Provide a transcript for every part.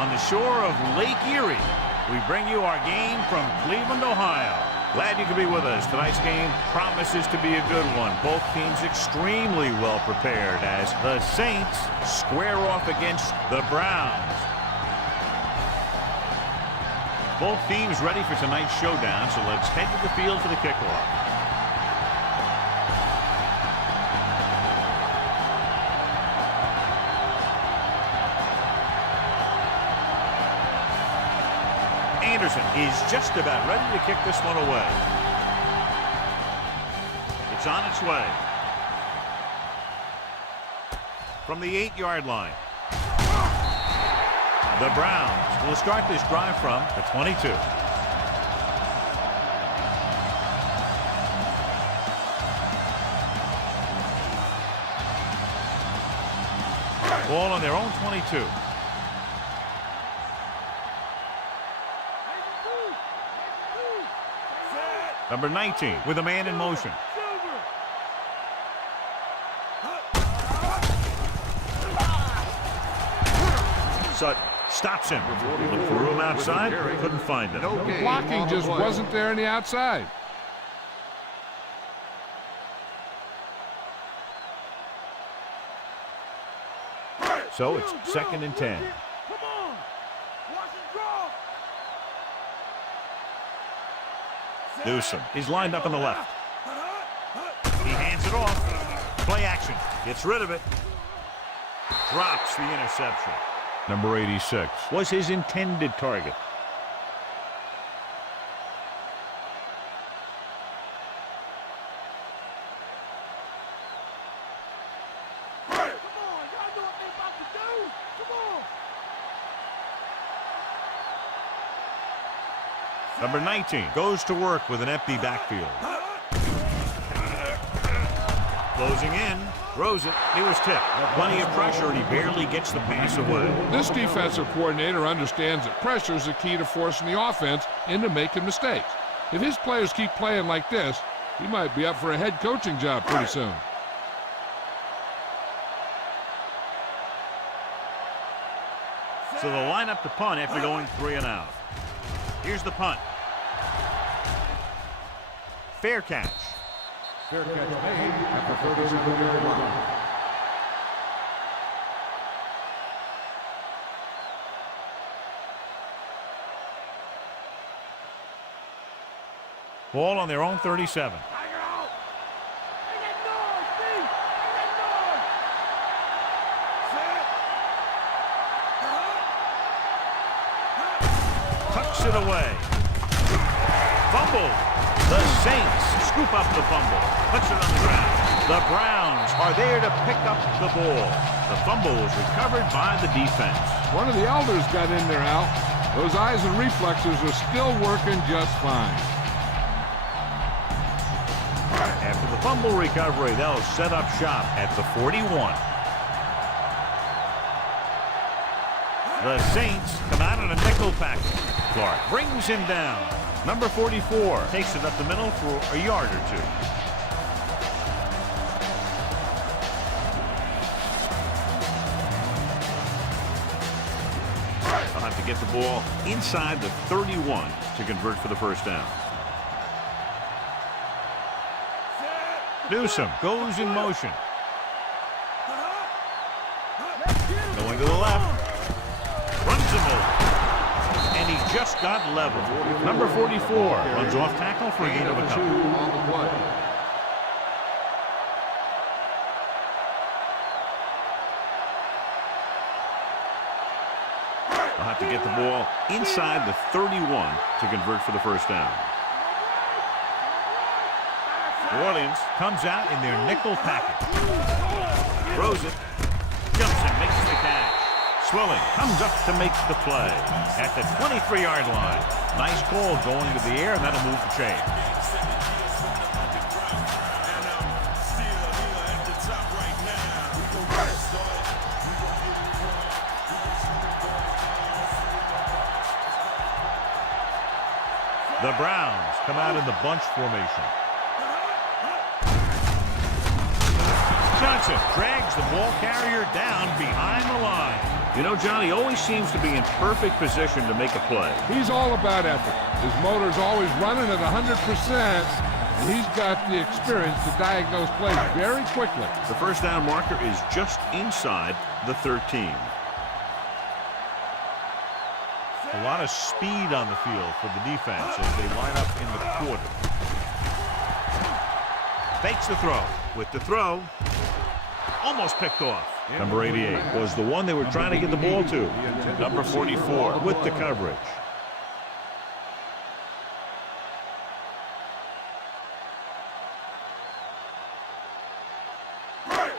on the shore of Lake Erie. We bring you our game from Cleveland, Ohio. Glad you could be with us. Tonight's game promises to be a good one. Both teams extremely well prepared as the Saints square off against the Browns. Both teams ready for tonight's showdown, so let's head to the field for the kickoff. Anderson is just about ready to kick this one away. It's on its way. From the 8-yard line. The Browns will start this drive from the 22. Ball on their own 22. Number 19 with a man in motion. Sutton stops him. Looked for room outside, couldn't find him. The blocking just wasn't there on the outside. So it's 2nd and 10. Newsom is lined up on the left. He hands it off. Play action. Gets rid of it. Drops the interception. Number 86 was his intended target. Number 19 goes to work with an empty backfield. Closing in, throws it. He was tipped. Plenty of pressure, and he barely gets the pass away. This defensive coordinator understands that pressure is the key to forcing the offense into making mistakes. If his players keep playing like this, he might be up for a head coaching job pretty soon. So they'll line up the punt after going 3 and out. Here's the punt. Fair catch. Fair catch made at the 37-yard line. Ball on their own 37. Tucks it away. Fumble. The Saints scoop up the fumble. Puts it on the ground. The Browns are there to pick up the ball. The fumble was recovered by the defense. One of the elders got in there, Al. Those eyes and reflexes are still working just fine. After the fumble recovery, they'll set up shop at the 41. The Saints come out in a nickel package. Clark brings him down. Number 44 takes it up the middle for a yard or two. They'll have to get the ball inside the 31 to convert for the first down. Newsom goes in motion. Going to the left. Runs him over. And he just got level. Number 44 runs off tackle for a gain of a couple. They'll have to get the ball inside the 31 to convert for the first down. New Orleans comes out in their nickel package. Throws it. Jumps and makes the catch. Swilling comes up to make the play at the 23-yard line. Nice ball going to the air, and that'll move the chain. The Browns come out in the bunch formation. Johnson drags the ball carrier down behind the line. You know, John, he always seems to be in perfect position to make a play. He's all about effort. His motor's always running at 100%, and he's got the experience to diagnose plays very quickly. The first down marker is just inside the 13. A lot of speed on the field for the defense as they line up in the quarter. Fakes the throw. With the throw, almost picked off. Number 88 was the one they were trying to get the ball to. Number 44 with the coverage.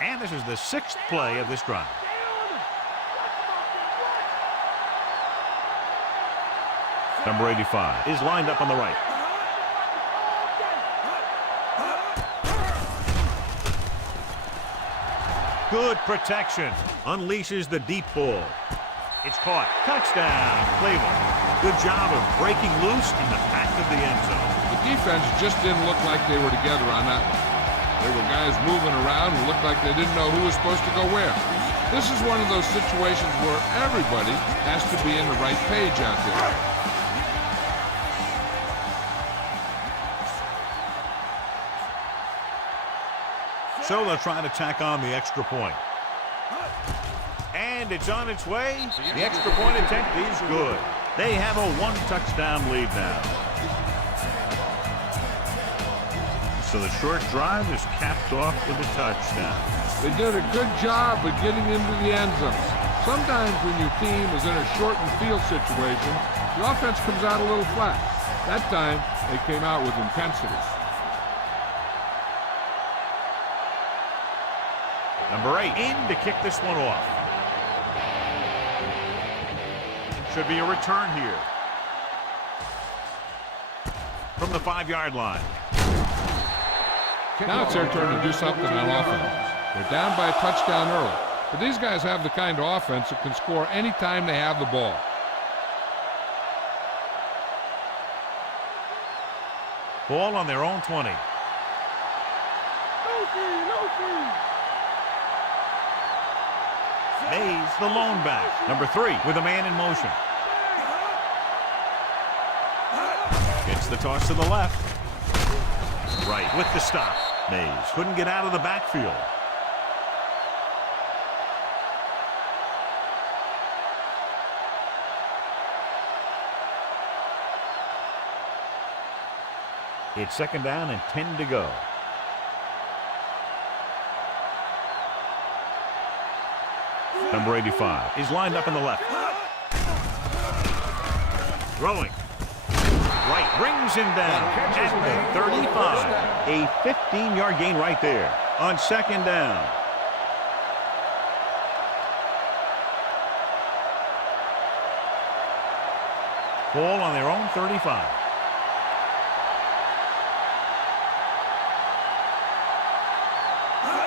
And this is the 6th play of this drive. Number 85 is lined up on the right. Good protection. Unleashes the deep ball. It's caught. Touchdown, Cleveland. Good job of breaking loose in the back of the end zone. The defense just didn't look like they were together on that one. There were guys moving around who looked like they didn't know who was supposed to go where. This is one of those situations where everybody has to be in the right page out there. So they'll try to tack on the extra point. And it's on its way. The extra point attempt is good. They have a 1-touchdown lead now. So the short drive is capped off with a touchdown. They did a good job of getting into the end zone. Sometimes when your team is in a shortened field situation, the offense comes out a little flat. That time, they came out with intensity. Number 8 in to kick this one off. Should be a return here. From the 5-yard line. Now it's their turn to do something on offense. They're down by a touchdown early. But these guys have the kind of offense that can score anytime they have the ball. Ball on their own 20. Mays, the lone back. Number 3 with a man in motion. Gets the toss to the left. Right with the stop. Mays couldn't get out of the backfield. It's 2nd down and 10 to go. Number 85 is lined up in the left. Throwing. Right, brings him down at the 35. A 15-yard gain right there on 2nd down. Ball on their own 35.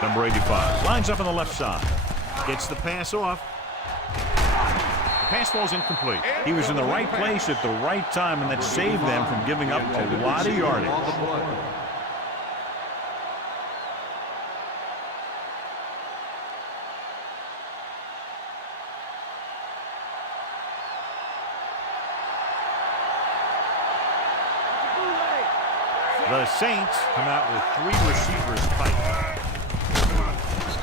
Number 85 lines up on the left side. Gets the pass off. The pass falls incomplete. He was in the right place at the right time, and that saved them from giving up a lot of yardage. The Saints come out with 3 receivers tight.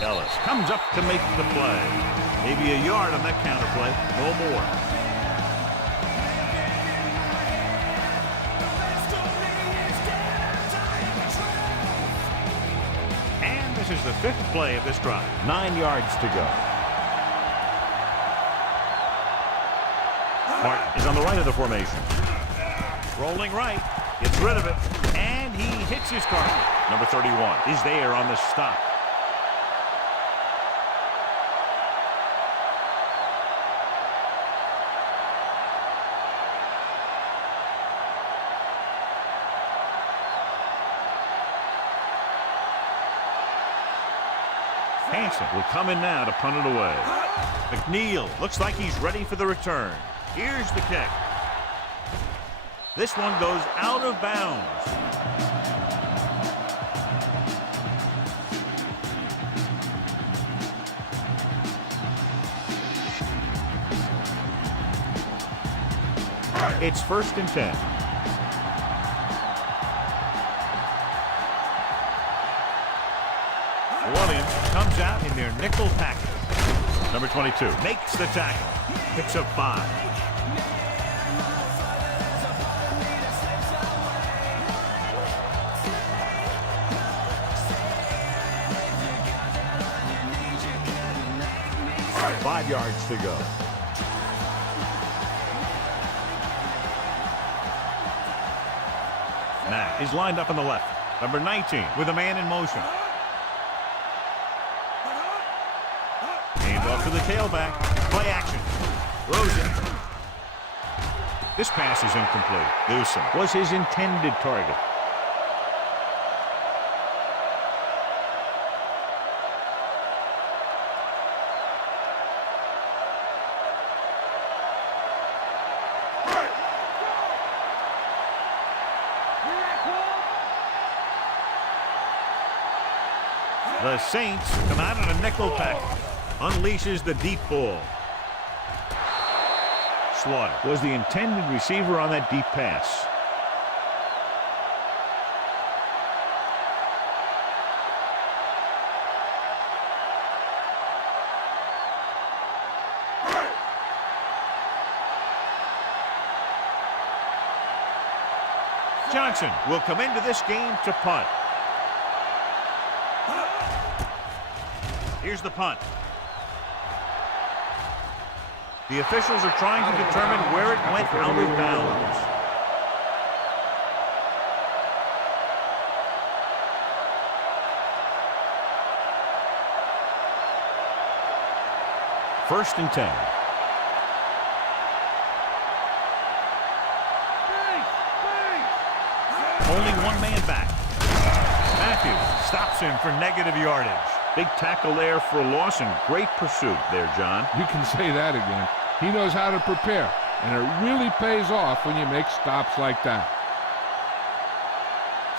Ellis comes up to make the play. Maybe a yard on that counter play. No more. And this is the 5th play of this drive. 9 yards to go. Martin is on the right of the formation. Rolling right. Gets rid of it. And he hits his target. Number 31 is there on the stop. Hansen will come in now to punt it away. McNeil looks like he's ready for the return. Here's the kick. This one goes out of bounds. It's 1st and 10. Williams comes out in their nickel package. Number 22 makes the tackle. Picks up 5. Five yards to go. Matt is lined up on the left. Number 19 with a man in motion. Hand off to the tailback. Play action. Rosen. This pass is incomplete. Newsom was his intended target. The Saints come out in a nickel package. Unleashes the deep ball. Slaughter was the intended receiver on that deep pass. Johnson will come into this game to punt. Here's the punt. The officials are trying to determine where it went out of bounds. First and 10. Only one man back. Matthews stops him for negative yardage. Big tackle there for a loss and great pursuit there, John. You can say that again. He knows how to prepare, and it really pays off when you make stops like that.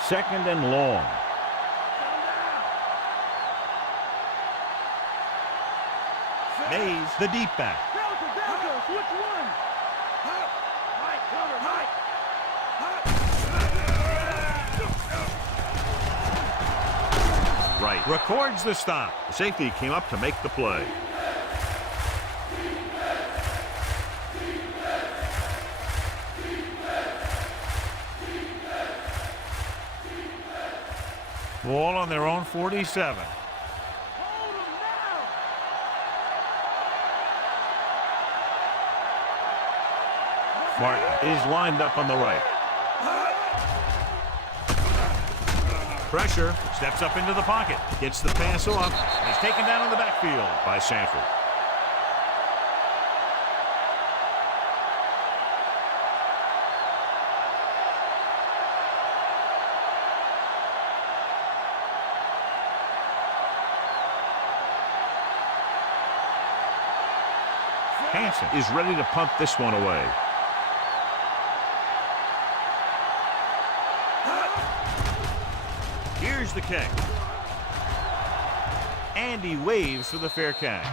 2nd and long. Mays, the deep back. Right. Records the stop. The safety came up to make the play. Ball on their own 47. Martin is lined up on the right. Pressure, steps up into the pocket, gets the pass off, and he's taken down in the backfield by Sanford. Hansen is ready to punt this one away. Here's the kick. And he waves for the fair catch.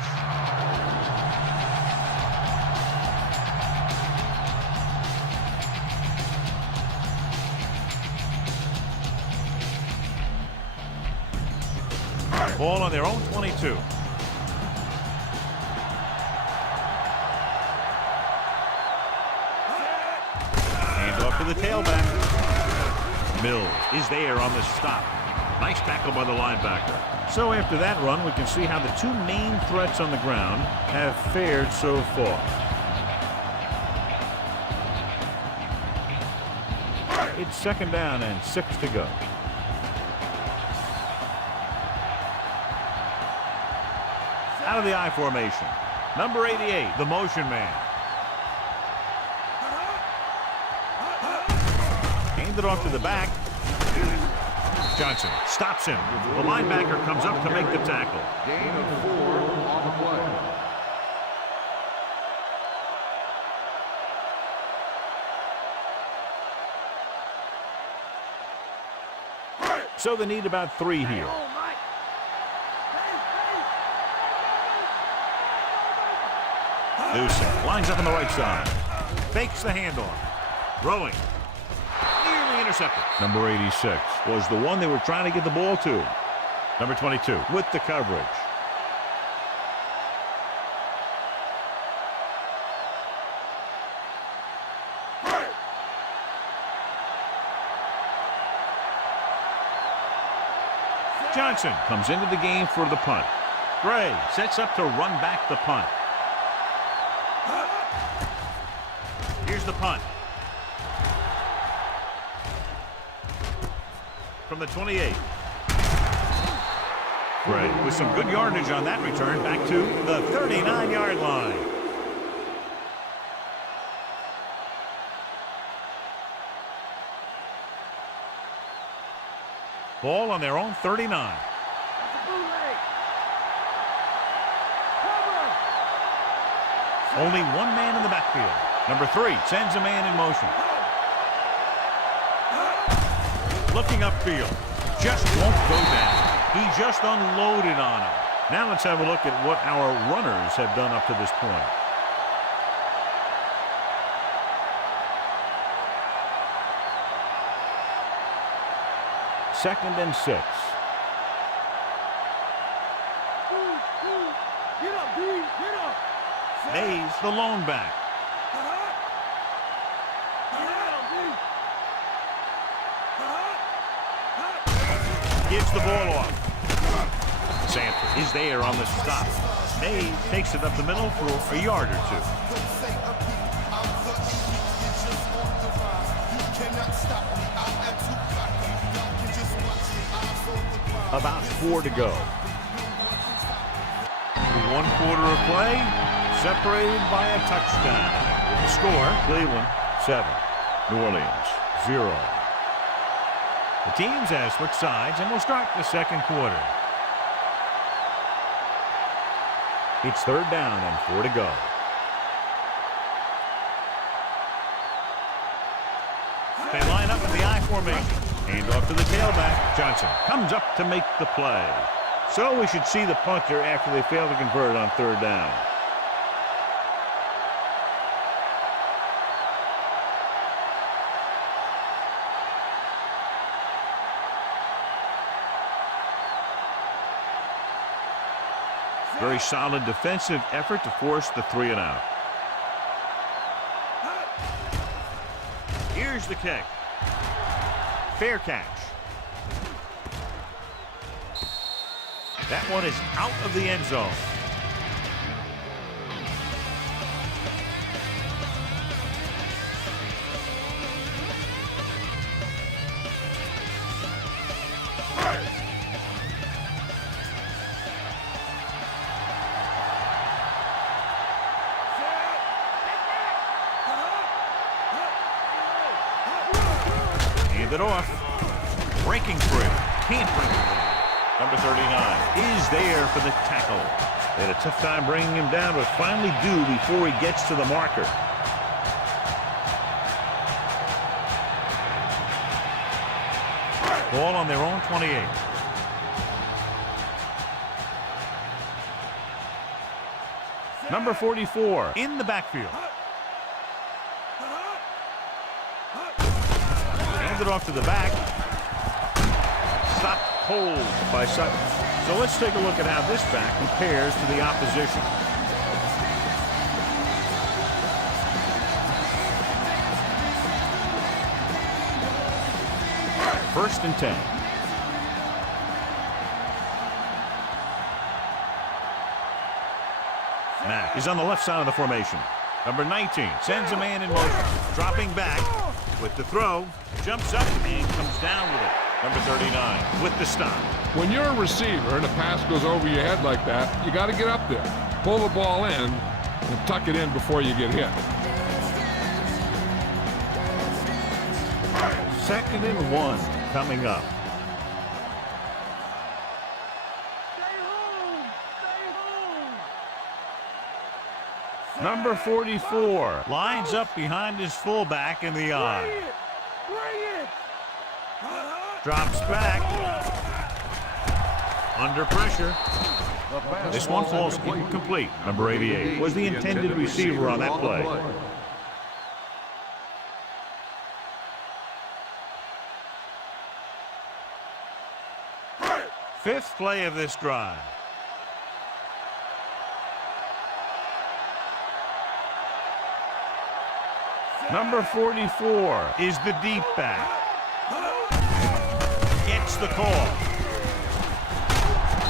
Ball on their own 22. Hand off to the tailback. Mills is there on the stop. Nice tackle by the linebacker. So after that run, we can see how the two main threats on the ground have fared so far. It's 2nd down and 6 to go. Out of the I formation. Number 88, the motion man. Handed off to the back. Johnson stops him. The linebacker comes up to make the tackle. Gain of 4 on the play. So they need about 3 here. Newsom lines up on the right side. Fakes the handoff. Throwing. Nearly intercepted. Number 86 was the one they were trying to get the ball to. Number 22 with the coverage. Johnson comes into the game for the punt. Gray sets up to run back the punt. Here's the punt. From the 28. Gray with some good yardage on that return back to the 39-yard line. Ball on their own 39. Only one man in the backfield. Number 3 sends a man in motion. Looking upfield. Just won't go down. He just unloaded on him. Now let's have a look at what our runners have done up to this point. Second and 6. Get up, D. Get up. Mays, the lone back. Gives the ball off. Sanford is there on the stop. Mays takes it up the middle for a yard or 2. About 4 to go. 1 quarter of play, separated by a touchdown. With the score, Cleveland 7, New Orleans 0. The teams have switched sides, and we'll start the second quarter. It's 3rd down and 4 to go. They line up in the I formation. Hand off to the tailback. Johnson comes up to make the play. So we should see the punter after they fail to convert on 3rd down. Very solid defensive effort to force the 3 and out. Here's the kick. Fair catch. That one is out of the end zone. Hand it off. Breaking free. Can't bring it in. Number 39 is there for the tackle. They had a tough time bringing him down, but finally do before he gets to the marker. Ball on their own 28. Number 44 in the backfield. Hand it off to the back. Stopped cold by Sutton. So let's take a look at how this back compares to the opposition. First and 10. Mack is on the left side of the formation. Number 19 sends a man in motion. Dropping back with the throw. Jumps up and comes down with it. Number 39 with the stop. When you're a receiver and a pass goes over your head like that, you got to get up there, pull the ball in, and tuck it in before you get hit. Second and 1 coming up. Number 44 lines up behind his fullback in the I. Drops back. Under pressure. This one falls incomplete. Number 88 was the intended receiver on that play. Fifth play of this drive. Number 44 is the deep back. Gets the call.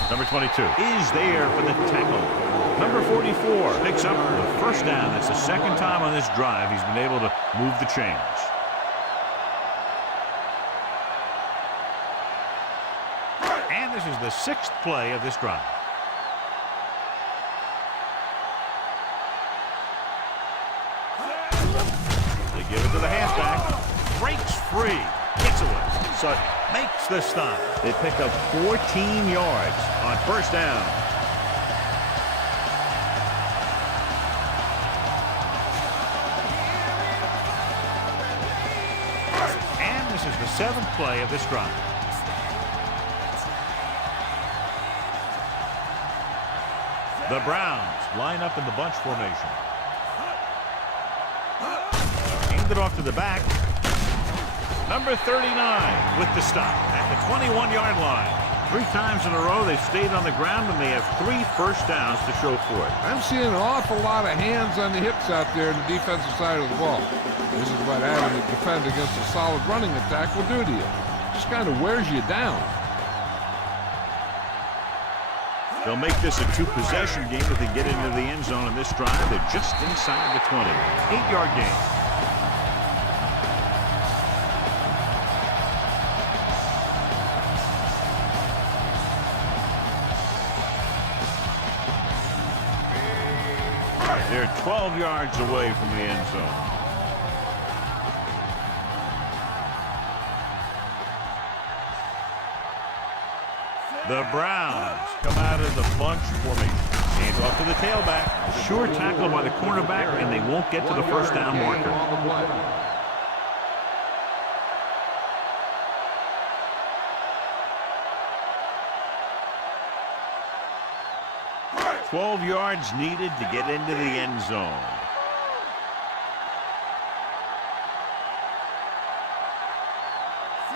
Number 22 is there for the tackle. Number 44 picks up the first down. That's the second time on this drive he's been able to move the chains. And this is the sixth play of this drive. They give it to the halfback. Breaks free. Gets away. So makes the stop. They pick up 14 yards on first down. And this is the seventh play of this drive. The Browns line up in the bunch formation. Aimed it off to the back. Number 39 with the stop at the 21-yard line. 3 times in a row they've stayed on the ground, and they have 3 first downs to show for it. I'm seeing an awful lot of hands on the hips out there in the defensive side of the ball. This is what having to defend against a solid running attack will do to you. Just kind of wears you down. They'll make this a 2-possession game if they get into the end zone in this drive. They're just inside the 20. 8-yard gain. They're 12 yards away from the end zone. The Browns come out of the bunch formation. Hands off to the tailback. Sure tackle by the cornerback, and they won't get to the first down marker. 12 yards needed to get into the end zone.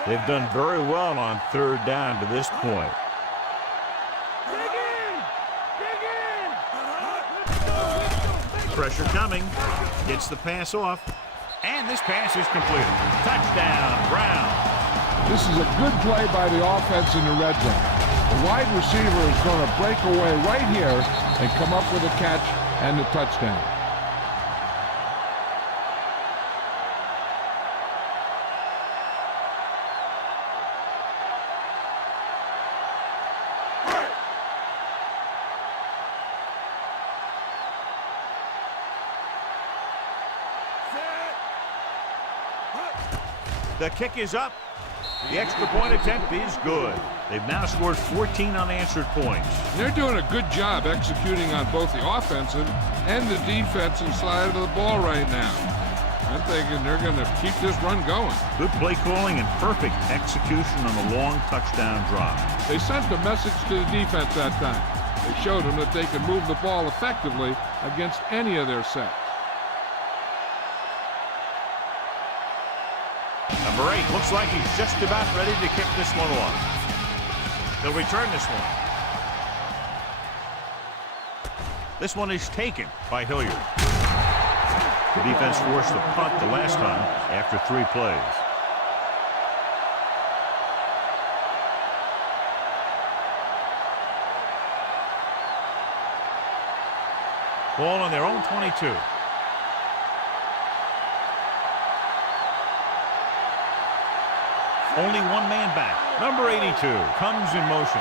They've done very well on third down to this point. Pressure coming. Gets the pass off. And this pass is completed. Touchdown, Brown. This is a good play by the offense in the red zone. The wide receiver is going to break away right here and come up with a catch and the touchdown. The kick is up. The extra point attempt is good. They've now scored 14 unanswered points. They're doing a good job executing on both the offensive and the defensive side of the ball right now. I'm thinking they're going to keep this run going. Good play calling and perfect execution on the long touchdown drive. They sent a message to the defense that time. They showed them that they can move the ball effectively against any of their sets. Number 8 looks like he's just about ready to kick this one off. They'll return this one. This one is taken by Hilliard. The defense forced a punt the last time after 3 plays. Ball on their own 22. Only one man back. Number 82 comes in motion.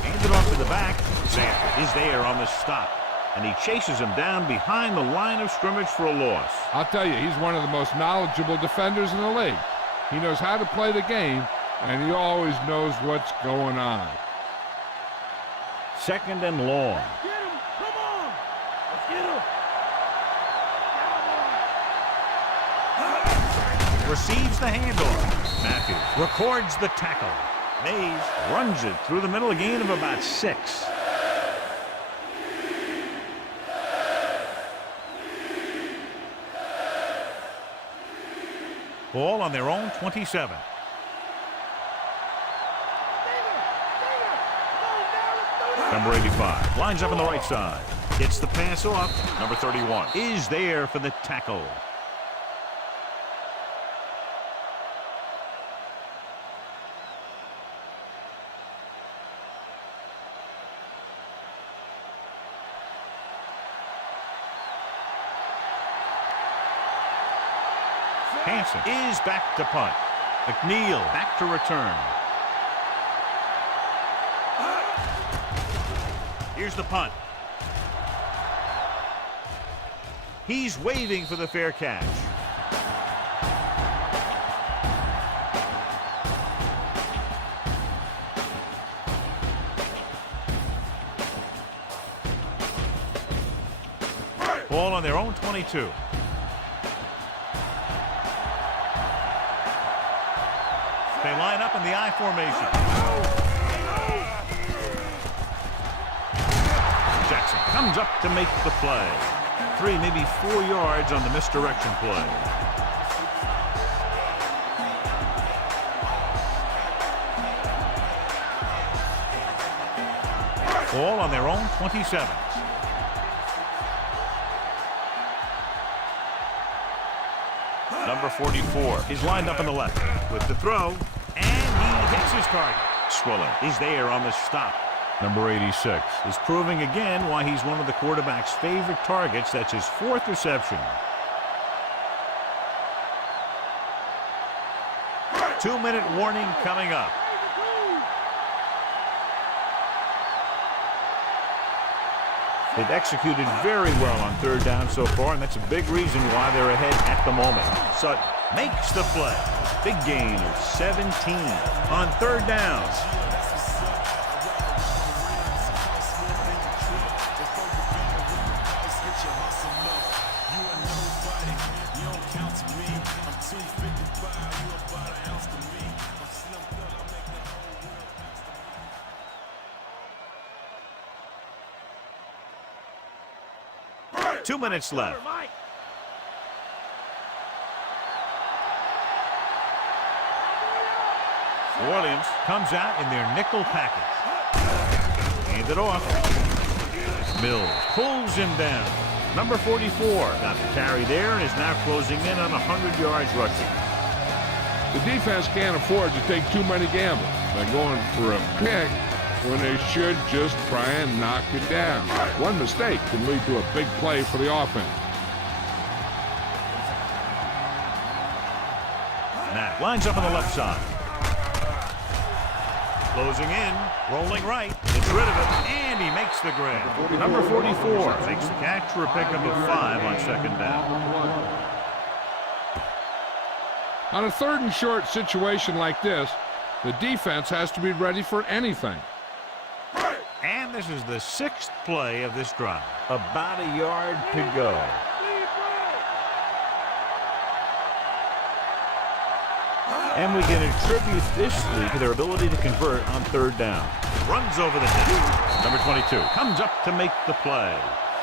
Hands it off to the back. Sam is there on the stop. And he chases him down behind the line of scrimmage for a loss. I'll tell you, he's one of the most knowledgeable defenders in the league. He knows how to play the game, and he always knows what's going on. Second and long. Get him! Come on! Let's get him! Receives the handoff. Matthews records the tackle. Mays runs it through the middle, a gain of about 6. Ball on their own 27. Number 85 lines up on the right side. Gets the pass off. Number 31 is there for the tackle. Hansen is back to punt. McNeil back to return. Here's the punt. He's waving for the fair catch. Ball on their own 22. They line up in the I formation. Jackson comes up to make the play. 3, maybe 4 yards on the misdirection play. Ball on their own 27. Number 44 is lined up on the left with the throw, and he hits his target. Swiller is there on the stop. Number 86 is proving again why he's one of the quarterback's favorite targets. That's his 4th reception. 2-minute warning coming up. They've executed very well on 3rd down so far, and that's a big reason why they're ahead at the moment. Sutton makes the play. Big gain of 17 on 3rd down. Two minutes left. Orleans comes out in their nickel package. Hand it off. Mills pulls him down. Number 44 got the carry there and is now closing in on 100 yards rushing. The defense can't afford to take too many gambles by going for a pick when they should just try and knock it down. One mistake can lead to a big play for the offense. Matt lines up on the left side. Closing in, rolling right, gets rid of it, and he makes the grab. Number 44 makes the catch for a pickup of 5 on 2nd down. On a 3rd and short situation like this, the defense has to be ready for anything. And this is the 6th play of this drive. About a yard to go. And we can attribute this lead to their ability to convert on 3rd down. Runs over the head. Number 22 comes up to make the play.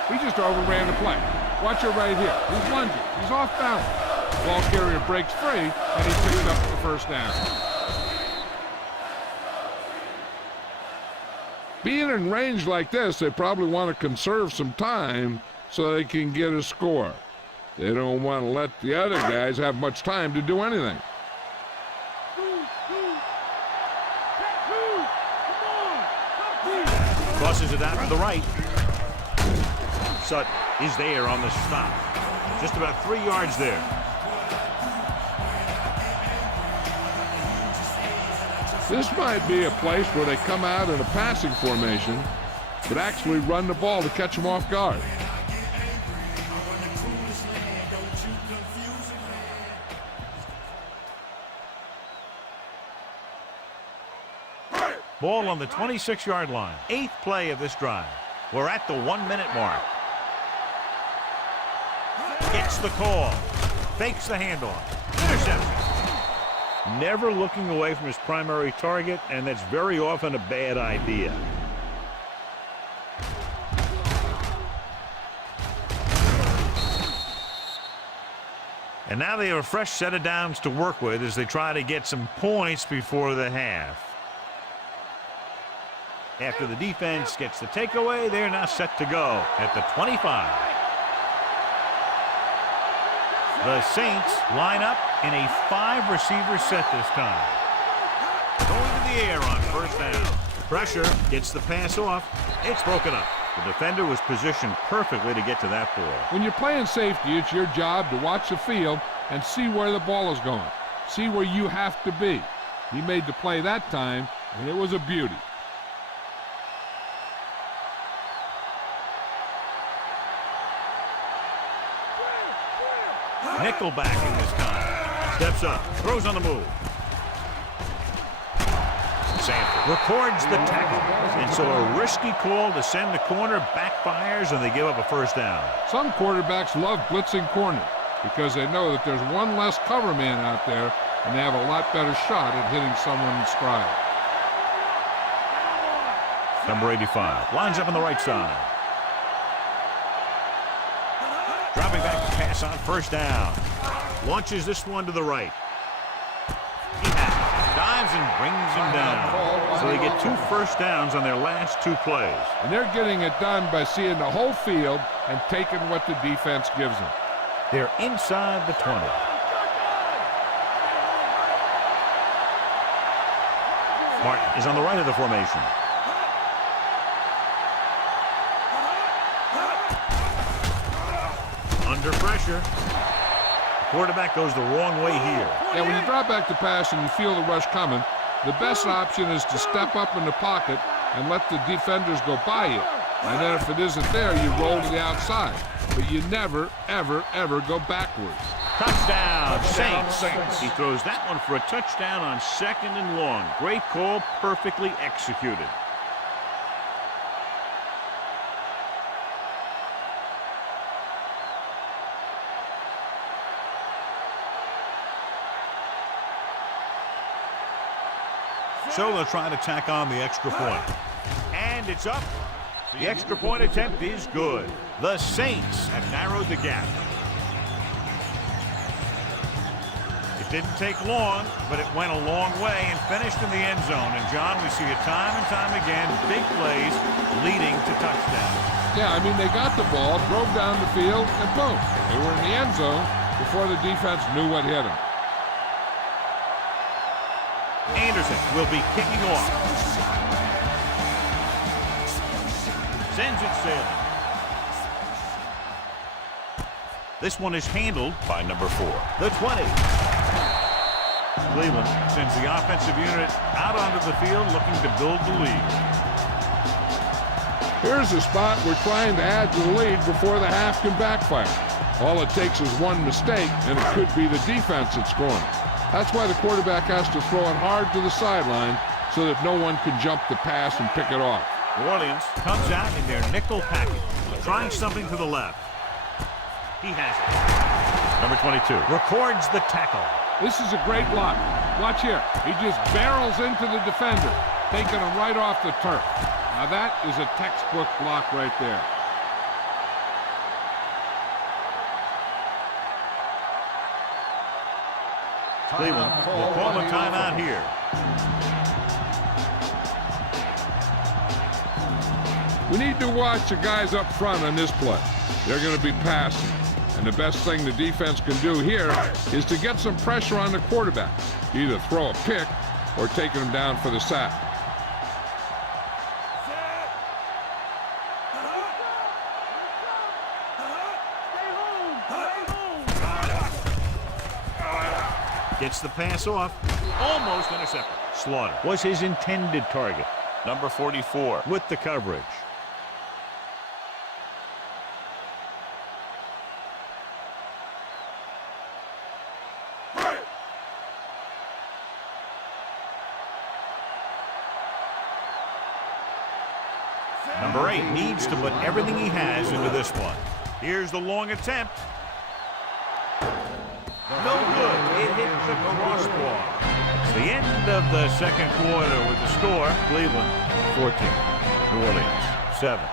He just overran the play. Watch it right here. He's lunging. He's off balance. Ball carrier breaks free, and he picks up the 1st down. Being in range like this, they probably want to conserve some time so they can get a score. They don't want to let the other guys have much time to do anything. Crosses it out to the right. Sutton is there on the stop. Just about 3 yards there. This might be a place where they come out in a passing formation, but actually run the ball to catch them off guard. Ball on the 26-yard line. 8th play of this drive. We're at the 1-minute mark. Gets the call. Fakes the handoff. Interception. Never looking away from his primary target, and that's very often a bad idea. And now they have a fresh set of downs to work with as they try to get some points before the half. After the defense gets the takeaway, they're now set to go at the 25. The Saints line up in a 5-receiver set this time. Going to the air on first down. Pressure gets the pass off. It's broken up. The defender was positioned perfectly to get to that ball. When you're playing safety, it's your job to watch the field and see where the ball is going. See where you have to be. He made the play that time, and it was a beauty. Nickelback in this time. Steps up. Throws on the move. Sanford records the tackle. And so a risky call to send the corner backfires, and they give up a first down. Some quarterbacks love blitzing corner because they know that there's one less cover man out there, and they have a lot better shot at hitting someone in stride. Number 85 lines up on the right side. Dropping back to pass on first down. Launches this one to the right. He has it. Dives and brings him down. So they get 2 first downs on their last 2 plays. And they're getting it done by seeing the whole field and taking what the defense gives them. They're inside the 20. Martin is on the right of the formation. Under pressure. The quarterback goes the wrong way here. Yeah, when you drop back to pass and you feel the rush coming, the best option is to step up in the pocket and let the defenders go by you. And then if it isn't there, you roll to the outside. But you never, ever, ever go backwards. Touchdown, Saints. He throws that one for a touchdown on 2nd and long. Great call, perfectly executed. So they'll try to tack on the extra point. And it's up. The extra point attempt is good. The Saints have narrowed the gap. It didn't take long, but it went a long way and finished in the end zone. And, John, we see it time and time again, big plays leading to touchdowns. Yeah, I mean, they got the ball, drove down the field, and boom, they were in the end zone before the defense knew what hit them. Anderson will be kicking off. Sends it sailing. This one is handled by number 4. The 20. Cleveland sends the offensive unit out onto the field looking to build the lead. Here's a spot we're trying to add to the lead before the half can backfire. All it takes is one mistake, and it could be the defense that's scoring. That's why the quarterback has to throw it hard to the sideline so that no one can jump the pass and pick it off. New Orleans comes out in their nickel package, trying something to the left. He has it. Number 22 records the tackle. This is a great block. Watch here. He just barrels into the defender, taking him right off the turf. Now that is a textbook block right there. Cleveland will call a timeout here. We need to watch the guys up front on this play. They're going to be passing. And the best thing the defense can do here is to get some pressure on the quarterback. Either throw a pick or taking him down for the sack. Gets the pass off. Almost intercepted. Slaughter was his intended target. Number 44 with the coverage. Number 8 needs to put everything he has into this one. Here's the long attempt. No good. It hit the crossbar. It's the end of the second quarter with the score. Cleveland 14. New Orleans 7.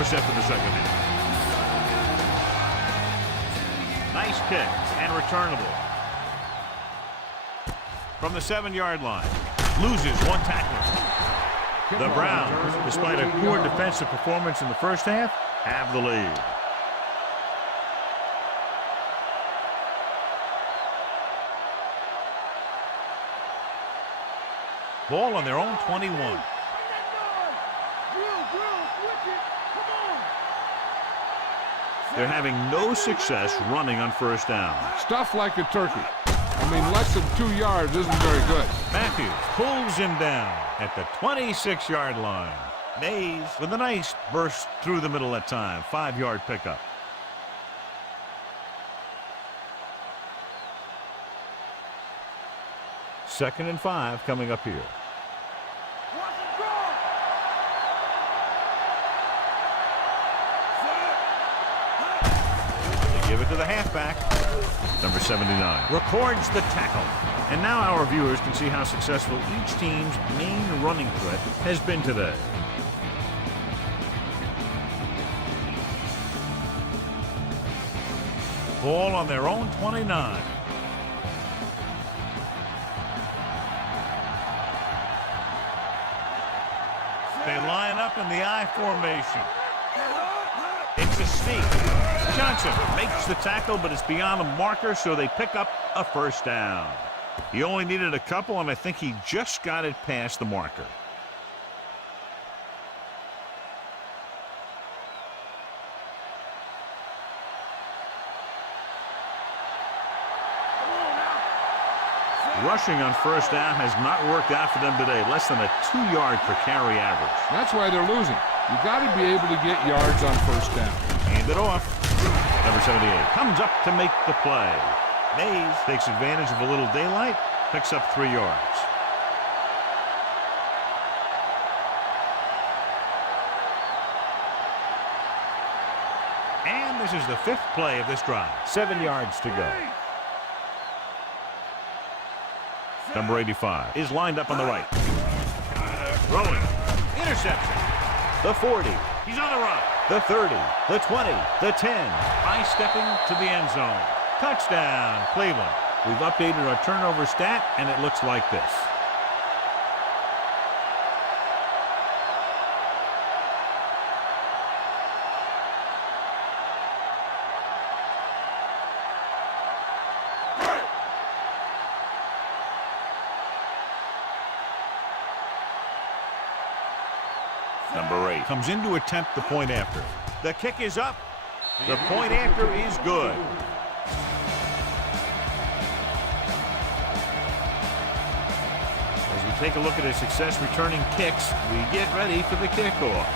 we're set for the second half. Nice kick and returnable. From the 7-yard line. Loses one tackler. The Browns, despite a poor defensive performance in the first half, have the lead. Ball on their own 21. They're having no success running on first down. Stuff like a turkey. I mean, less than 2 yards isn't very good. Matthews pulls him down at the 26-yard line. Mays with a nice burst through the middle that time. 5-yard pickup. Second and 5 coming up here. Give it to the halfback. Number 79 records the tackle. And now our viewers can see how successful each team's main running threat has been today. Ball on their own 29. They line up in the I formation. It's a sneak. Johnson makes the tackle, but it's beyond the marker, so they pick up a first down. He only needed a couple, and I think he just got it past the marker. Rushing on first down has not worked out for them today. Less than a 2-yard per carry average. That's why they're losing. You got to be able to get yards on first down. Hand it off. Number 78 comes up to make the play. Mays takes advantage of a little daylight, picks up 3 yards. And this is the 5th play of this drive. 7 yards to go. Number 85 is lined up on the right. Throwing. Interception. The 40. He's on the run. The 30. The 20. The 10. High stepping to the end zone. Touchdown, Cleveland. We've updated our turnover stat, and it looks like this. Number 8 comes in to attempt the point after. The kick is up. The point after is good. As we take a look at his success returning kicks, we get ready for the kickoff.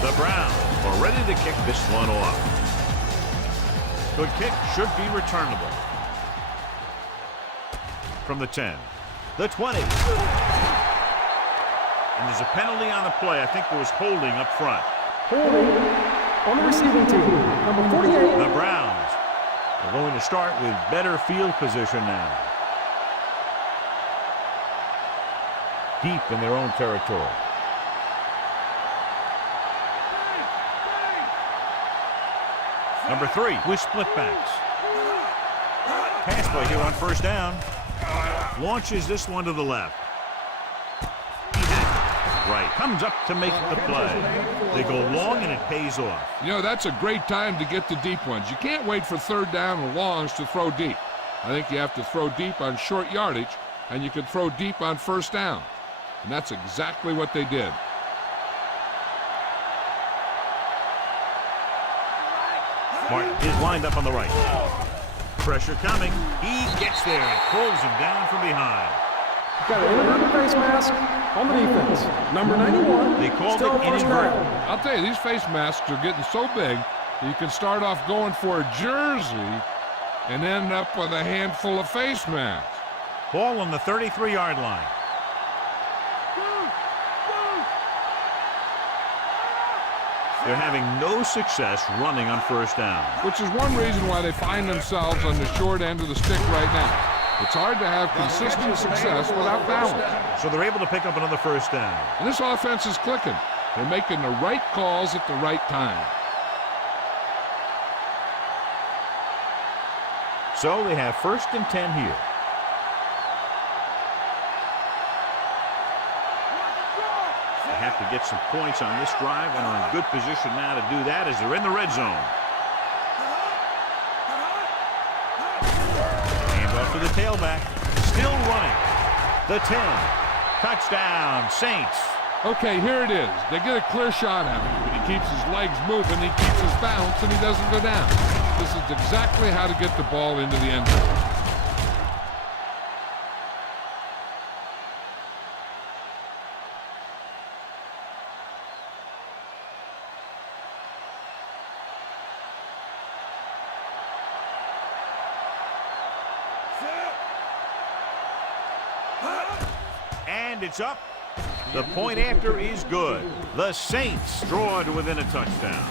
The Browns are ready to kick this one off. The kick should be returnable. From the 10. The 20. And there's a penalty on the play. I think there was holding up front. Holding on the receiving team. Number 48. The Browns are going to start with better field position now. Deep in their own territory. Number 3 with split backs. Pass play here on first down. Launches this one to the left. He's in. Right. Comes up to make the play. They go long and it pays off. You know, that's a great time to get the deep ones. You can't wait for third down and longs to throw deep. I think you have to throw deep on short yardage, and you can throw deep on first down. And that's exactly what they did. Martin is lined up on the right. Pressure coming. He gets there and pulls him down from behind. Got an inadvertent face mask on the defense. Number 91. They called still it first inadvertent. down. I'll tell you, these face masks are getting so big that you can start off going for a jersey and end up with a handful of face masks. Ball on the 33-yard line. They're having no success running on first down. Which is one reason why they find themselves on the short end of the stick right now. It's hard to have consistent success without balance. So they're able to pick up another first down. And this offense is clicking. They're making the right calls at the right time. So they have 1st and 10 here. They have to get some points on this drive and are in good position now to do that as they're in the red zone. Hand off to the tailback. Still running. The 10. Touchdown, Saints. Okay, here it is. They get a clear shot at him. When he keeps his legs moving, he keeps his balance, and he doesn't go down. This is exactly how to get the ball into the end zone. And it's up. The point after is good. The Saints draw to within a touchdown.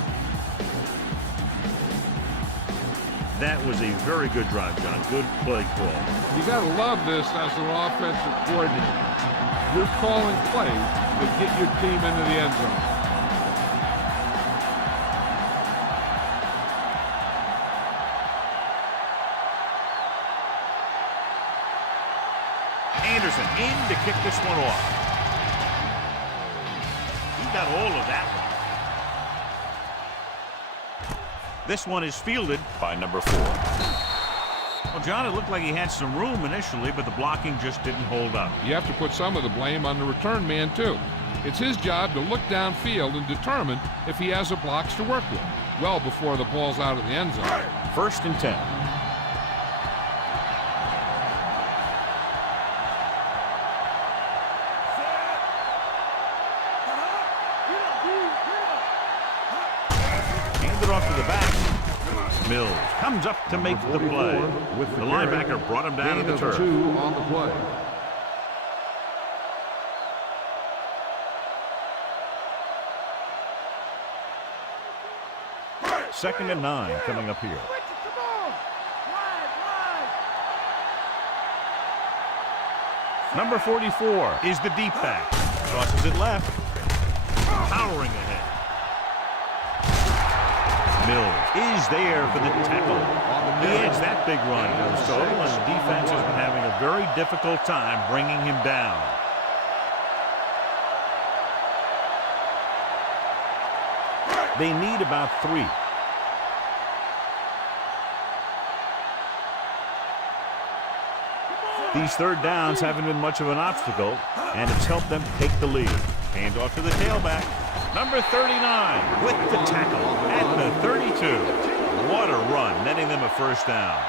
That was a very good drive, John. Good play call. You got to love this as an offensive coordinator. You're calling plays to get your team into the end zone. Anderson in to kick this one off. He got all of that one. This one is fielded by number 4. Well, John, it looked like he had some room initially, but the blocking just didn't hold up. You have to put some of the blame on the return man, too. It's his job to look downfield and determine if he has the blocks to work with, well before the ball's out of the end zone. 1st and 10. Off to the back. Mills comes up to make the play. With the linebacker brought him down to the turf. 2 on the play. Second and 9 coming up here. Number 44 is the deep back. Crosses it left. Powering ahead. Mills is there for the tackle. He adds that big run to his total, and the defense has been having a very difficult time bringing him down. They need about 3. These third downs haven't been much of an obstacle, and it's helped them take the lead. Hand off to the tailback. Number 39 with the tackle at the 32. What a run, netting them a first down.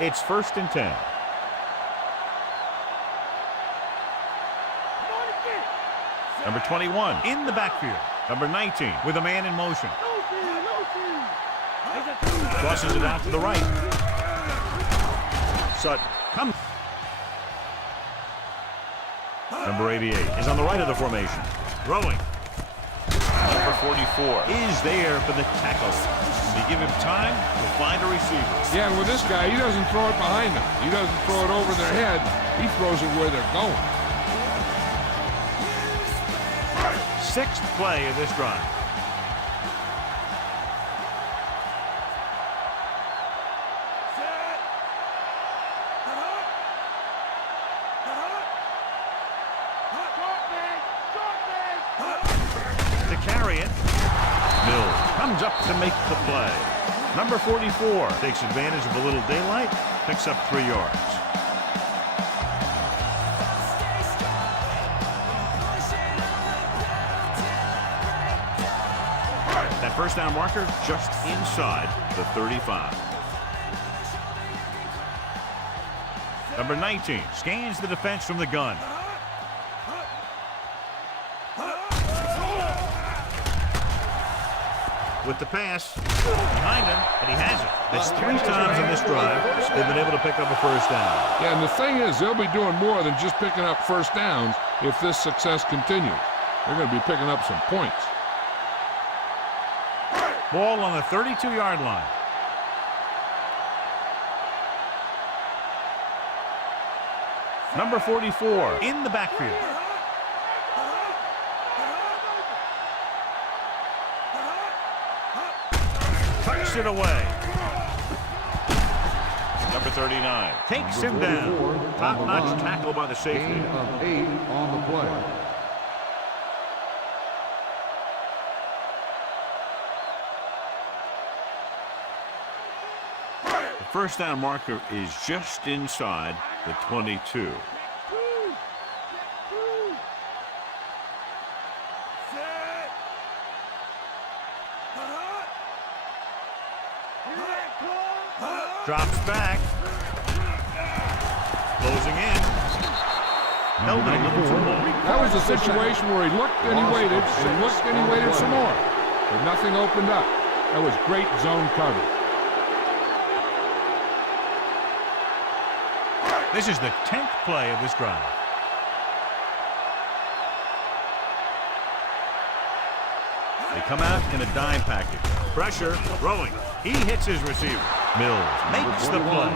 It's 1st and 10. Number 21 in the backfield. Number 19 with a man in motion. Crosses it out to the right. Sutton comes. Number 88 is on the right of the formation. Throwing. Number 44 is there for the tackle. They give him time to find a receiver. Yeah, and with this guy, he doesn't throw it behind them. He doesn't throw it over their head. He throws it where they're going. 6th play of this drive. To carry it, Mills comes up to make the play. Number 44 takes advantage of a little daylight, picks up 3 yards. That first down marker just inside the 35. Number 19 scans the defense from the gun. with the pass. Behind him, and he has it. That's 3 times in this drive they've been able to pick up a first down. Yeah, and the thing is, they'll be doing more than just picking up first downs if this success continues. They're going to be picking up some points. Ball on the 32-yard line. Number 44 in the backfield. Tucks it away. Number 39 takes him down. Top-notch tackle by the safety. Gain of 8 on the play. The first down marker is just inside the 22. Drops back. Closing in. Held it a little too long. That was a situation where he looked and he waited, and looked and he waited some more. But nothing opened up. That was great zone coverage. This is the 10th play of this drive. They come out in a dime package. Pressure, throwing. He hits his receiver. Mills makes the play.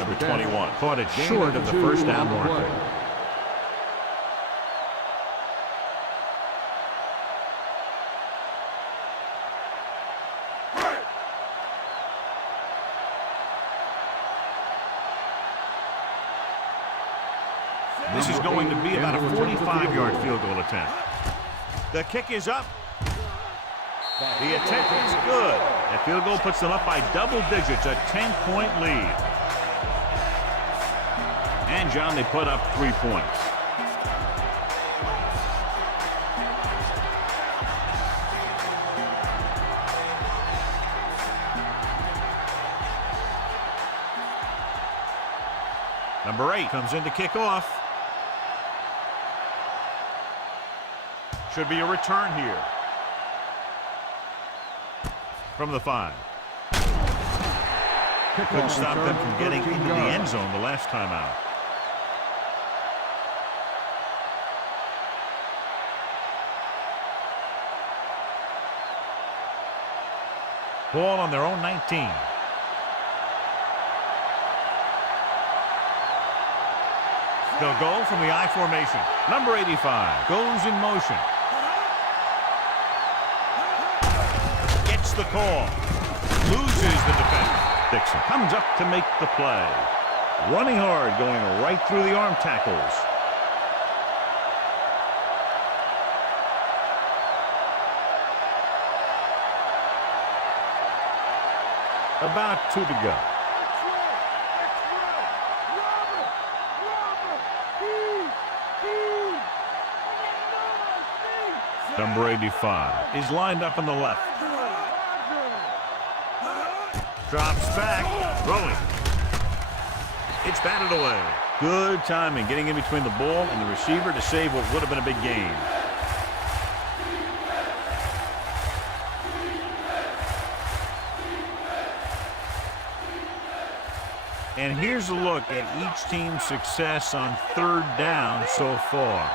Number 21 caught it short of the first down marker. This is going to be about a 45-yard field goal attempt. The kick is up. The attempt is good. That field goal puts them up by double digits, a 10-point lead. And, John, they put up 3 points. Number 8 comes in to kick off. Should be a return here. From the 5. Couldn't stop them from getting into the end zone the last time out. Ball on their own 19. They'll go from the I formation. Number 85 goes in motion. Gets the call. Loses the defender. Dixon comes up to make the play. Running hard, going right through the arm tackles. About 2 to go. Number 85 is lined up on the left. Drops back, throwing. It's batted away. Good timing, getting in between the ball and the receiver to save what would have been a big gain. And here's a look at each team's success on 3rd down so far.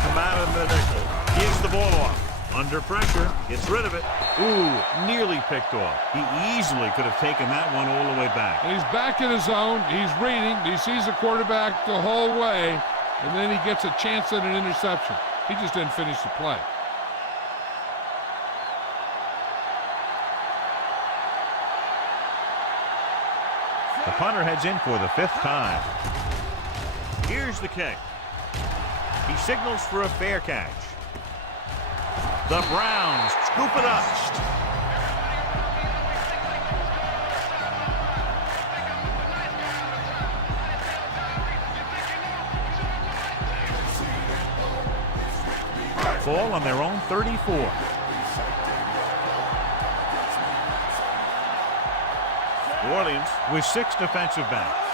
Come out of the nickel. Gives the ball off. Under pressure. Gets rid of it. Ooh, nearly picked off. He easily could have taken that one all the way back. And he's back in his zone. He's reading. He sees the quarterback the whole way. And then he gets a chance at an interception. He just didn't finish the play. The punter heads in for the 5th time. Here's the kick. He signals for a fair catch. The Browns scoop it up. Ball on their own 34. New Orleans with 6 defensive backs.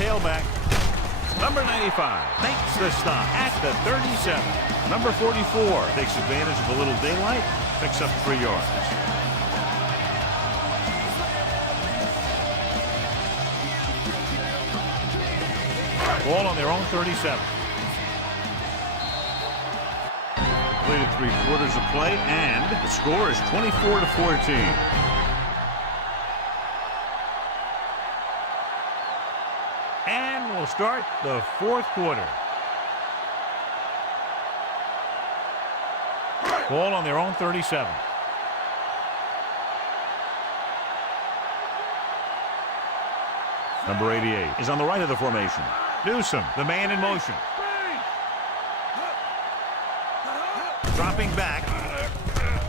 tailback. Number 95 makes the stop at the 37. Number 44 takes advantage of a little daylight, picks up 3 yards. Ball on their own 37. Completed 3/4 of play, and the score is 24-14. And we'll start the 4th quarter. Ball on their own 37. Number 88 is on the right of the formation. Newsome, the man in motion. Dropping back.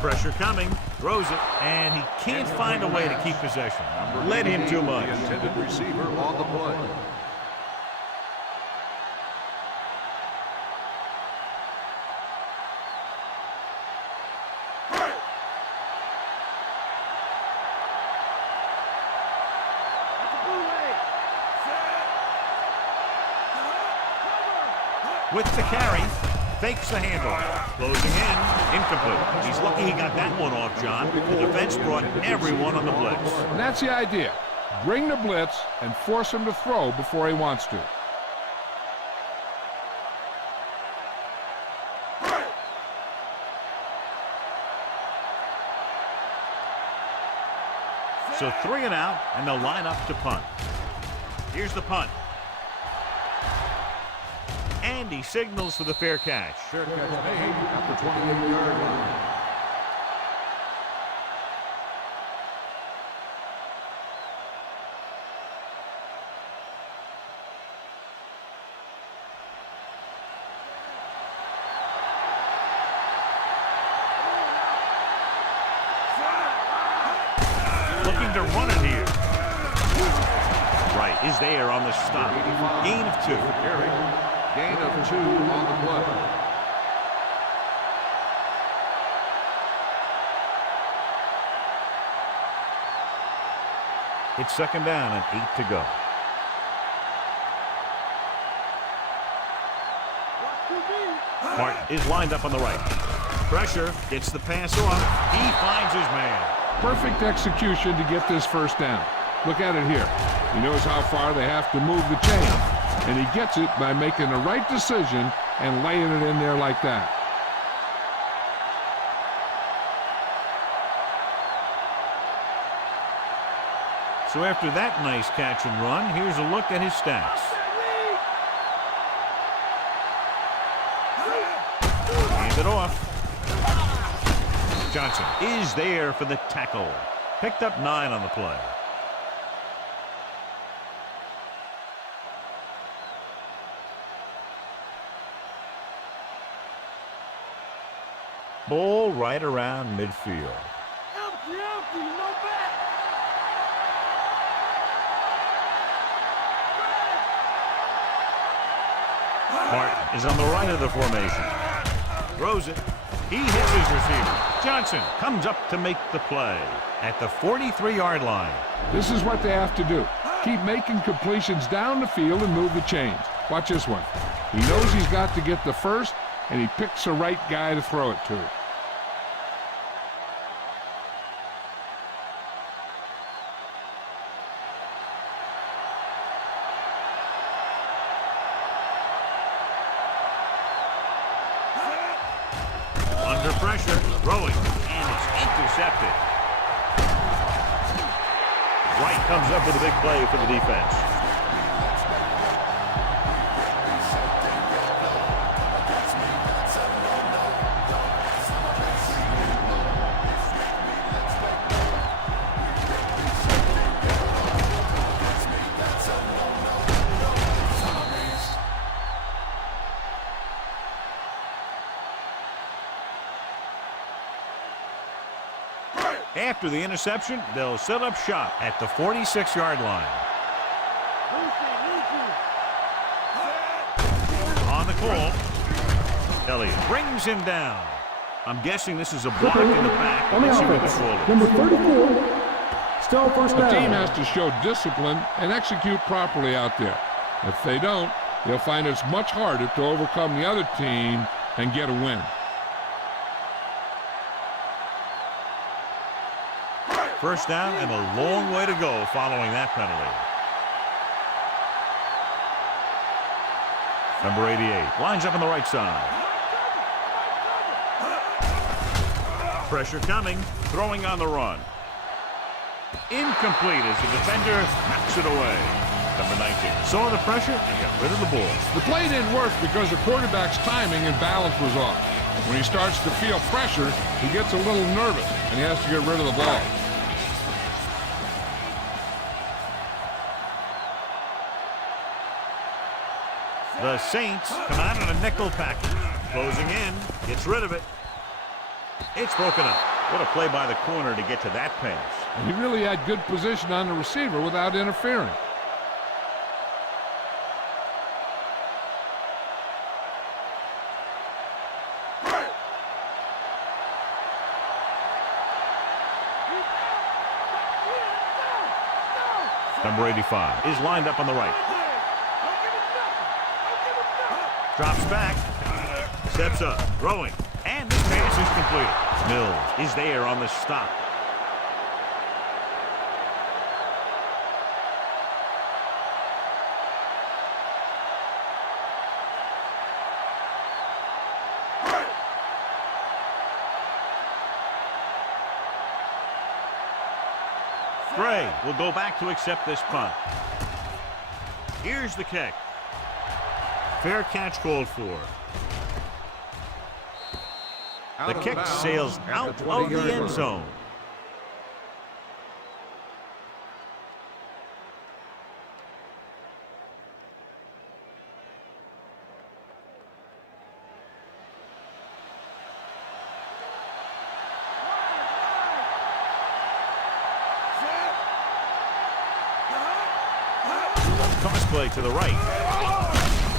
Pressure coming. Throws it. And he can't find a way to keep possession. Led him too much. The intended receiver on the play. With the carry, fakes the handoff. Closing in, incomplete. He's lucky he got that one off, John. The defense brought everyone on the blitz. And that's the idea. Bring the blitz and force him to throw before he wants to. So 3 and out, and they'll line up to punt. Here's the punt. And he signals for the fair catch. Fair catch made at the 28-yard line. Looking to run it here. Right is there on the stop. Gain of 2. Gain of 2 on the play. It's 2nd down and 8 to go. Martin is lined up on the right. Pressure, gets the pass off. He finds his man. Perfect execution to get this 1st down. Look at it here. He knows how far they have to move the chain. And he gets it by making the right decision and laying it in there like that. So after that nice catch and run, here's a look at his stats. Hand it off. Johnson is there for the tackle. Picked up 9 on the play. Ball right around midfield. Martin is on the right of the formation. Throws it. He hits his receiver. Johnson comes up to make the play at the 43-yard line. This is what they have to do. Keep making completions down the field and move the chains. Watch this one. He knows he's got to get the first, and he picks the right guy to throw it to. Under pressure, throwing, and it's intercepted. Wright comes up with a big play for the defense. After the interception, they'll set up shop at the 46-yard line. On the call, Elliott brings him down. I'm guessing this is a block in the back. On the Let's see what the offense, call is. number 34, still 1st The down. team has to show discipline and execute properly out there. If they don't, they'll find it's much harder to overcome the other team and get a win. First down and a long way to go following that penalty. Number 88 lines up on the right side. Pressure coming, throwing on the run. Incomplete as the defender knocks it away. Number 19 saw the pressure and got rid of the ball. The play didn't work because the quarterback's timing and balance was off. When he starts to feel pressure, he gets a little nervous and he has to get rid of the ball. The Saints come out in a nickel package. Closing in, gets rid of it. It's broken up. What a play by the corner to get to that pass. And he really had good position on the receiver without interfering. Number 85 is lined up on the right. Drops back, steps up, throwing, and this pass is completed. Mills is there on the stop. Gray will go back to accept this punt. Here's the kick. Fair catch called for. The kick sails out of the end zone. Toss play to the right.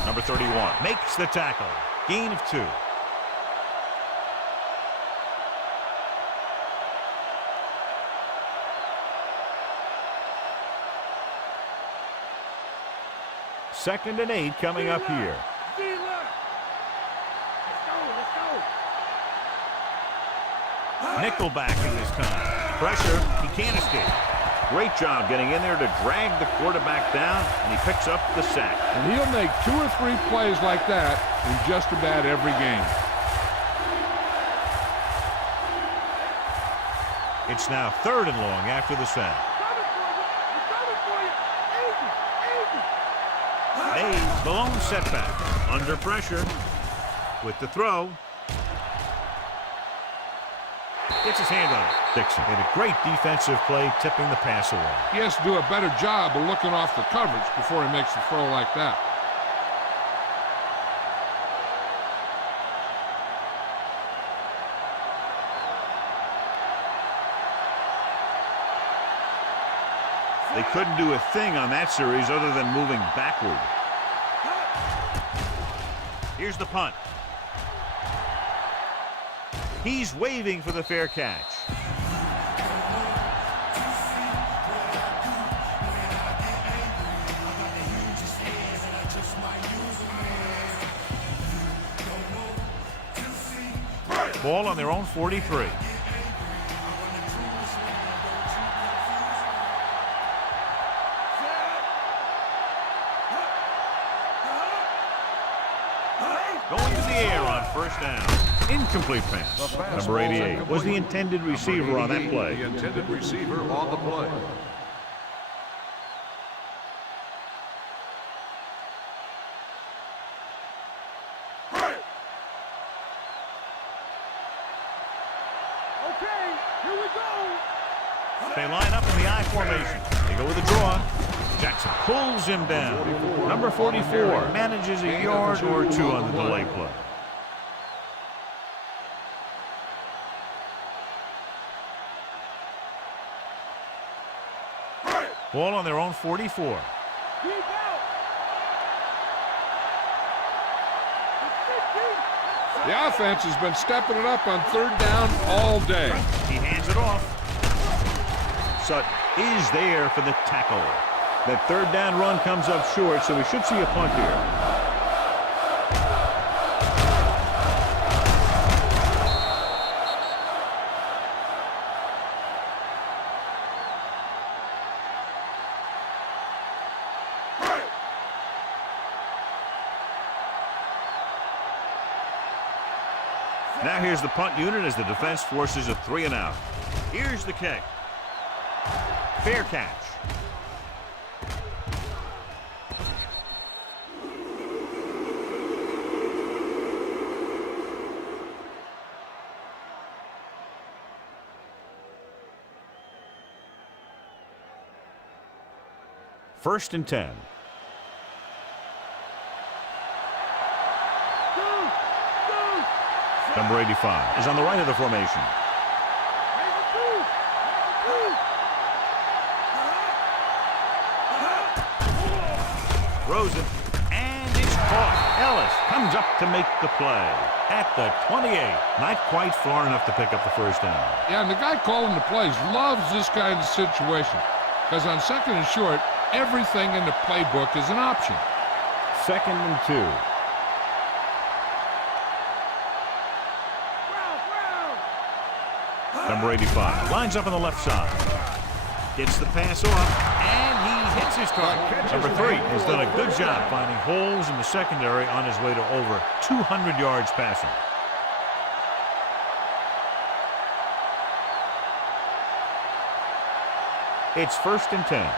Number 31 makes the tackle. Gain of 2. Second and 8 coming up here. Nickel backing this time. Pressure, he can't escape. Great job getting in there to drag the quarterback down, and he picks up the sack. And he'll make 2 or 3 plays like that in just about every game. It's now 3rd and long after the sack. Mays, the lone setback. Under pressure with the throw. Gets his hand on it. Dixon made a great defensive play, tipping the pass away. He has to do a better job of looking off the coverage before he makes a throw like that. They couldn't do a thing on that series other than moving backward. Here's the punt. He's waving for the fair catch. Ball on their own 43. Going to the air on first down. Incomplete pass. Number 88 was the intended receiver on that play. The intended receiver on the play. Okay, here we go. They line up in the I formation. They go with a draw. Jackson pulls him down. Number 44 manages a yard or 2 on the delay play. Ball on their own 44. The offense has been stepping it up on 3rd down all day. He hands it off. Sutton is there for the tackle. That third down run comes up short, so we should see a punt here. Now here's the punt unit as the defense forces a 3-and-out. Here's the kick. Fair catch. First and 10. Number 85 is on the right of the formation. Throws it, and it's caught. Ellis comes up to make the play at the 28. Not quite far enough to pick up the first down. Yeah, and the guy calling the plays loves this kind of situation because on second and short, everything in the playbook is an option. Second and 2. Number 85 lines up on the left side. Gets the pass off, and he hits his target. Number 3 has done a good job finding holes in the secondary on his way to over 200 yards passing. It's first and 10.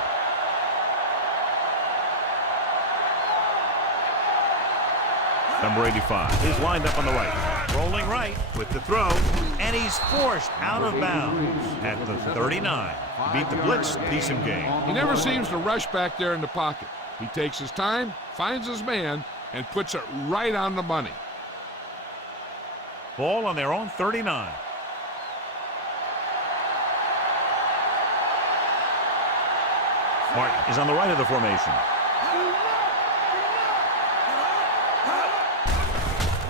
Number 85 is lined up on the right. Rolling right with the throw, and he's forced out of bounds at the 39. Beat the blitz, decent game. He never seems to rush back there in the pocket. He takes his time, finds his man, and puts it right on the money. Ball on their own 39. Martin is on the right of the formation.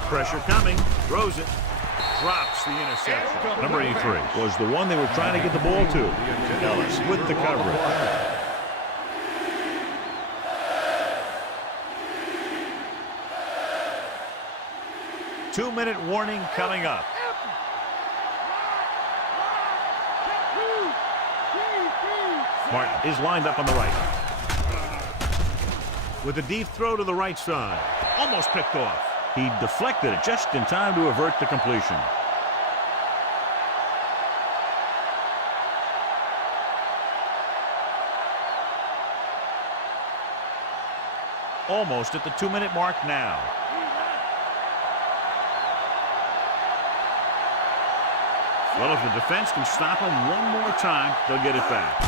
Pressure coming, throws it, drops the interception. Number 83 was the one they were trying to get the ball to. Ellis with the coverage. Two-minute warning coming up. Martin is lined up on the right. With a deep throw to the right side. Almost picked off. He deflected it just in time to avert the completion. Almost at the 2-minute mark now. Well, if the defense can stop him one more time, they'll get it back.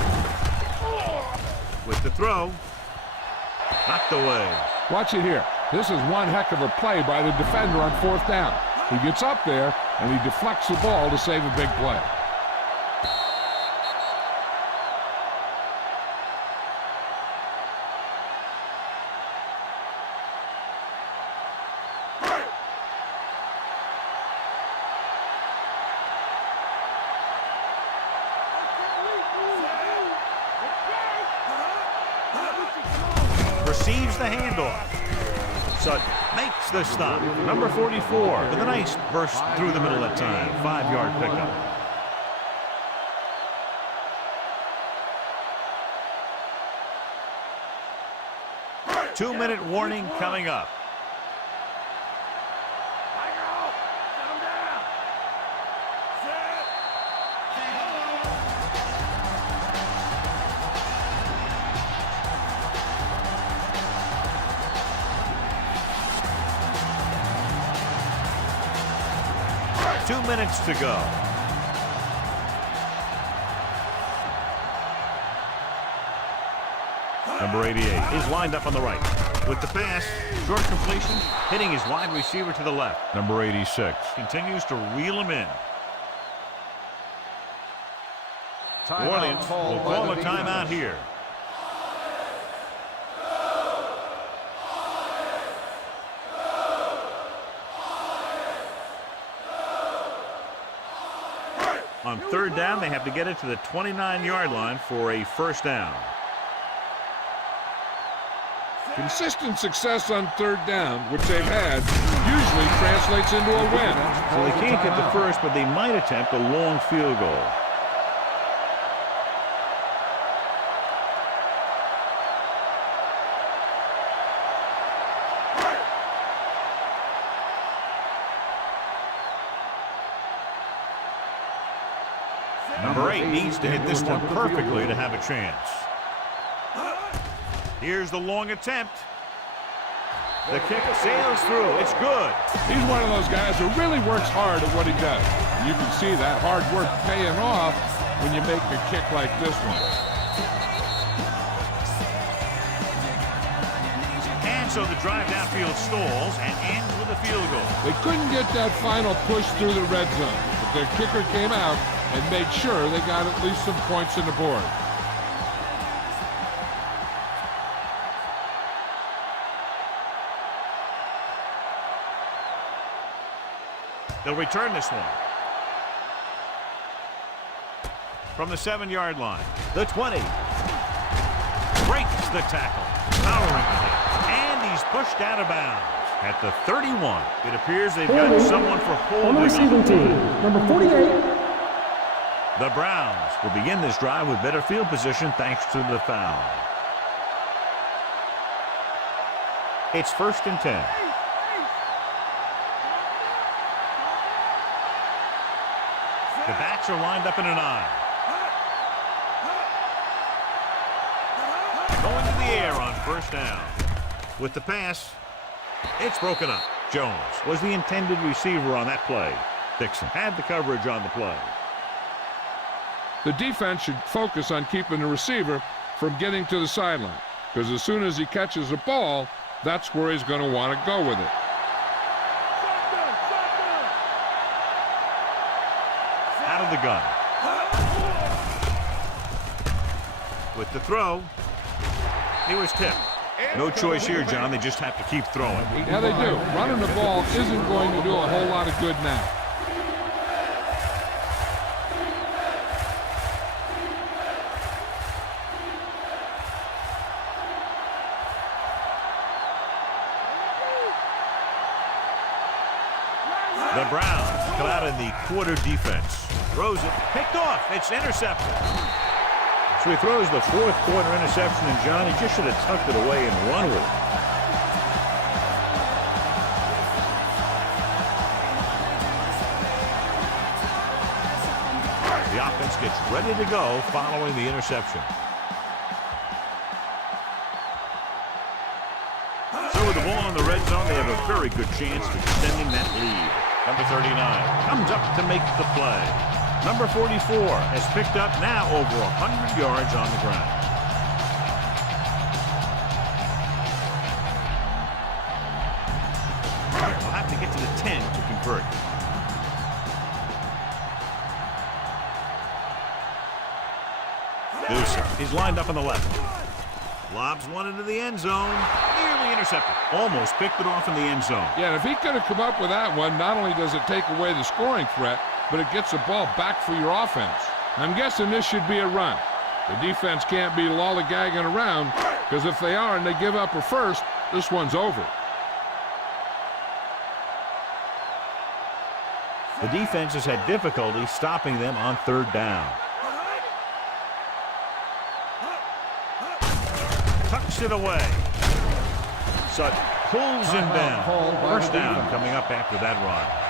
With the throw, knocked away. Watch it here. This is one heck of a play by the defender on fourth down. He gets up there, and he deflects the ball to save a big play. Receives the handoff. Sutton makes the stop. Number 44 with a nice burst through the middle that time. 5-yard pickup. Two-minute warning coming up. Two minutes to go. Number 88 is lined up on the right. With the pass, short completion, hitting his wide receiver to the left. Number 86 continues to reel him in. New Orleans will call a timeout here. On third down, they have to get it to the 29-yard line for a first down. Consistent success on third down, which they've had, usually translates into a win. So they can't get the first, but they might attempt a long field goal. Number 8 needs to hit this one perfectly to have a chance. Here's the long attempt. The kick sails through. It's good. He's one of those guys who really works hard at what he does. You can see that hard work paying off when you make a kick like this one. And so the drive downfield stalls and ends with a field goal. They couldn't get that final push through the red zone, but their kicker came out and made sure they got at least some points on the board. They'll return this one. From the 7-yard line. The 20. Breaks the tackle. Powering it. And he's pushed out of bounds at the 31. It appears they've got someone for holding. On the receiving team, number 48. The Browns will begin this drive with better field position thanks to the foul. It's 1st and 10. The backs are lined up in an eye. Going to the air on 1st down. With the pass, it's broken up. Jones was the intended receiver on that play. Dixon had the coverage on the play. The defense should focus on keeping the receiver from getting to the sideline, because as soon as he catches a ball, that's where he's going to want to go with it. Out of the gun. With the throw, he was tipped. No choice here, John. They just have to keep throwing. Yeah, they do. Running the ball isn't going to do a whole lot of good now. The Browns come out in the quarter defense. Throws it. Picked off. It's intercepted. So he throws the 4th quarter interception, and John, he just should have tucked it away and run with it. The offense gets ready to go following the interception. So with the ball in the red zone, they have a very good chance of extending that lead. Number 39 comes up to make the play. Number 44 has picked up now over 100 yards on the ground. We'll have to get to the 10 to convert. Newsom is lined up on the left. Lobs one into the end zone. Nearly intercepted. Almost picked it off in the end zone. Yeah, and if he could have come up with that one, not only does it take away the scoring threat, but it gets the ball back for your offense. I'm guessing this should be a run. The defense can't be lollygagging around, because if they are and they give up a first, this one's over. The defense has had difficulty stopping them on 3rd down. Tucks it away. Sutton pulls him down. 1st down coming up after that run.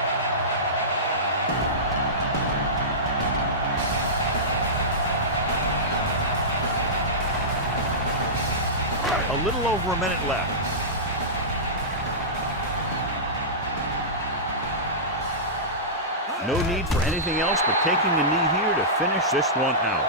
A little over a minute left. No need for anything else but taking a knee here to finish this one out.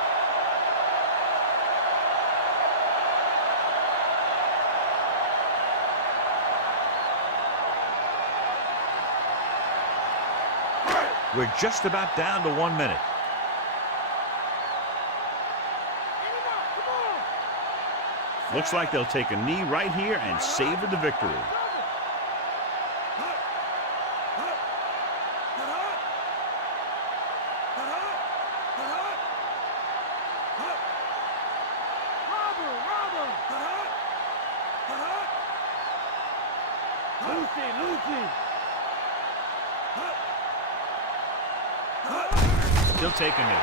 We're just about down to 1 minute. Looks like they'll take a knee right here and savor the victory. He'll take a knee.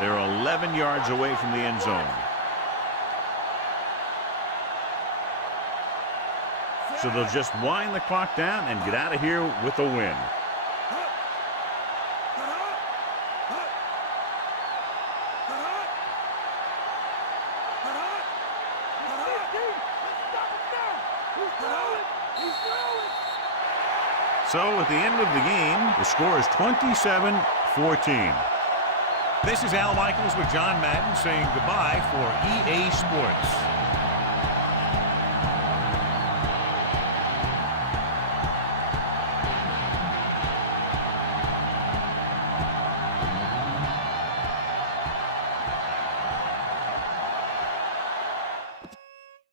They're 11 yards away from the end zone. So they'll just wind the clock down and get out of here with a win. So at the end of the game, the score is 27-14. This is Al Michaels with John Madden saying goodbye for EA Sports.